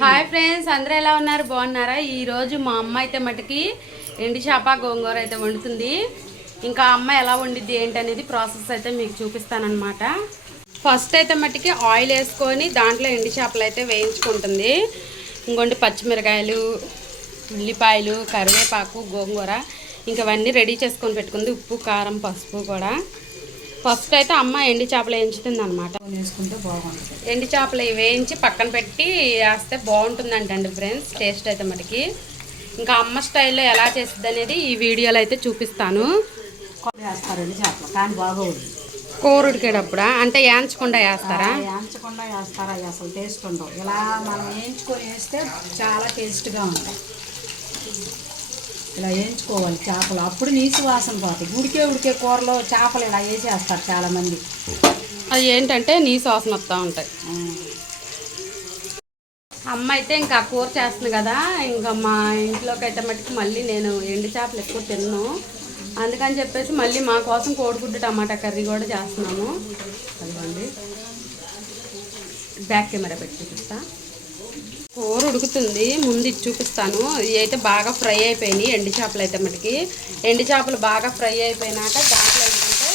Hi friends అందరూ ఎలా ఉన్నారు? బాగున్నారా? ఈరోజు మా అమ్మ అయితే మటుకి ఎండి చేప గోంగూర అయితే వండుతుంది. ఇంకా అమ్మ ఎలా వండిద్ది ఏంటి అనేది ప్రాసెస్ అయితే మీకు చూపిస్తానమాట ఫస్ట్ అయితే మట్టుకి ఆయిల్ వేసుకొని దాంట్లో ఎండి చేపలు అయితే వేయించుకుంటుంది. ఇంకోటి పచ్చిమిరకాయలు ఉల్లిపాయలు కరివేపాకు గోంగూర ఇంకా అవన్నీ రెడీ చేసుకొని పెట్టుకుంది. ఉప్పు కారం పసుపు కూడా. ఫస్ట్ అయితే అమ్మ ఎండి చేపలు వేయించుతుంది అనమాట ఎండి చేపలు వేయించి పక్కన పెట్టి వేస్తే బాగుంటుందంటండి ఫ్రెండ్స్ టేస్ట్ అయితే మటుకి. ఇంకా అమ్మ స్టైల్లో ఎలా చేస్తుంది అనేది ఈ వీడియోలో అయితే చూపిస్తాను. వేస్తారండి చేపలు కానీ బాగోదు కూర ఉడికేటప్పుడా? అంటే వేయించకుండా వేస్తారా? వేయించకుండా వేస్తారా? అసలు టేస్ట్ ఉండవు. ఇలా మనం వేయించుకొని వేస్తే చాలా టేస్ట్గా ఉంటాయి. ఇలా వేయించుకోవాలి చేపలు. అప్పుడు నీసు వాసన పోతాయి. ఉడికే ఉడికే కూరలో చేపలు ఇలా వేసేస్తారు చాలామంది. అది ఏంటంటే నీ వాసన వస్తూ ఉంటాయి. అమ్మ అయితే ఇంకా కూర చేస్తుంది కదా. ఇంకా మా ఇంట్లోకి అయితే మటుకు మళ్ళీ నేను ఎండు చేపలు ఎక్కువ తిన్ను. అందుకని చెప్పేసి మళ్ళీ మా కోసం కోడిగుడ్డు టమాటా కర్రీ కూడా చేస్తున్నాము. అదిగోండి. బ్యాక్ కెమెరా పెట్టి చూపిస్తా. కూర ఉడుకుతుంది. ముందు ఇది చూపిస్తాను. ఇవి అయితే బాగా ఫ్రై అయిపోయినాయి. ఎండు చేపలు అయితే మటుకి. ఎండు చేపలు బాగా ఫ్రై అయిపోయినాక దాంట్లో ఏంటంటే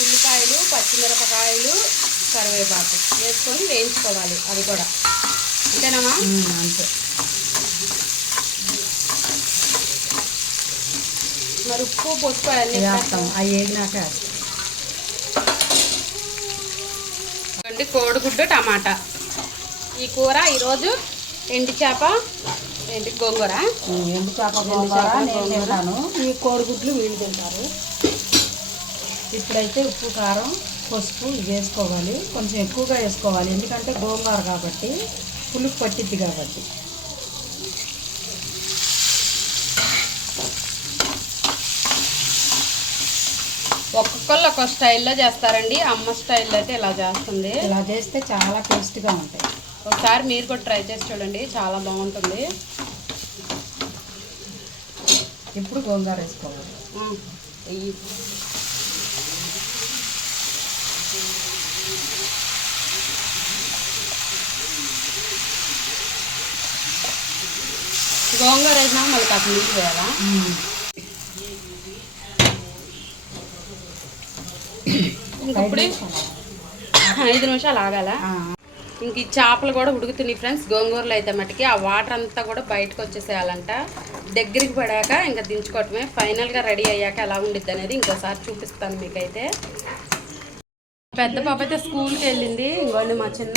ఉల్లిపాయలు పచ్చిమిరపకాయలు కరివేపాకు వేసుకొని వేయించుకోవాలి. అది కూడా. అంతేనమ్మా అంతే. మరి ఉప్పు పసుపు అన్నీ వేస్తాం. అవి వేగినాక కోడిగుడ్డు టమాటా. ఈ కూర ఈరోజు ఎండి చేప ఏంటి గోంగూర. ఎండు చేప గోంగూర నేను తింటాను. ఈ కోడిగుడ్లు వీళ్ళు తింటారు. ఇప్పుడైతే ఉప్పు కారం పసుపు ఇవి వేసుకోవాలి. కొంచెం ఎక్కువగా వేసుకోవాలి. ఎందుకంటే గోంగూర కాబట్టి పులుపు పట్టిద్ది కాబట్టి. ఒక్కొక్కళ్ళు ఒక్కొక్క స్టైల్లో చేస్తారండి. అమ్మ స్టైల్లో అయితే ఇలా చేస్తుంది. ఇలా చేస్తే చాలా టేస్ట్గా ఉంటాయి. ఒకసారి మీరు కూడా ట్రై చేసి చూడండి చాలా బాగుంటుంది. ఇప్పుడు గోంగూర వేసుకోవాలి. గోంగూర వేసినాక మళ్ళీ కాస్త నీళ్ళు వేయాలా? ఇంకప్పుడు ఐదు నిమిషాలు. ఆగాల? ఇంక ఈ చేపలు కూడా ఉడుకుతున్నాయి ఫ్రెండ్స్. గోంగూరలో అయితే మటుకి ఆ వాటర్ అంతా కూడా బయటకు వచ్చేసేయాలంట. దగ్గరికి పడాక ఇంకా దించుకోవటమే. ఫైనల్గా రెడీ అయ్యాక ఎలా ఉండిద్ది అనేది ఇంకోసారి చూపిస్తాను మీకైతే. పెద్ద పాప అయితే స్కూల్కి వెళ్ళింది. ఇంకోండి మా చిన్న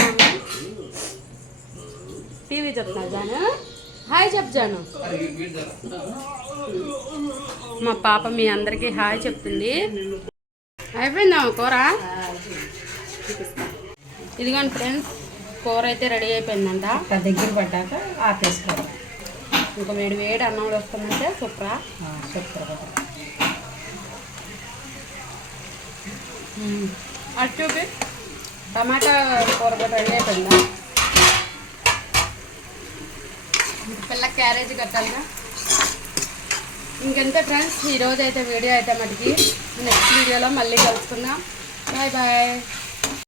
టీవీ చెప్తున్నా జాను. హాయ్ చెప్జాను మా పాప మీ అందరికీ హాయ్ చెప్తుంది. అయిపోయిందా కూర? ఇదిగోండి ఫ్రెండ్స్. కూర అయితే రెడీ అయిపోయిందంట. దగ్గర పడ్డాక ఆపేసుకోవాలి ఇంకా వేడి వేడి అన్నం కూడా వస్తుందంటే సూపరా. కదా. అటు చూపి. టమాటా కూర కూడా రెడీ అయిపోయిందా? పిల్ల క్యారేజ్ కట్టాలిగా. ఇంకెంతే ఫ్రెండ్స్ ఈరోజు అయితే వీడియో అయితే మటుకి నెక్స్ట్ వీడియోలో మళ్ళీ కలుసుకుందాం. Bye bye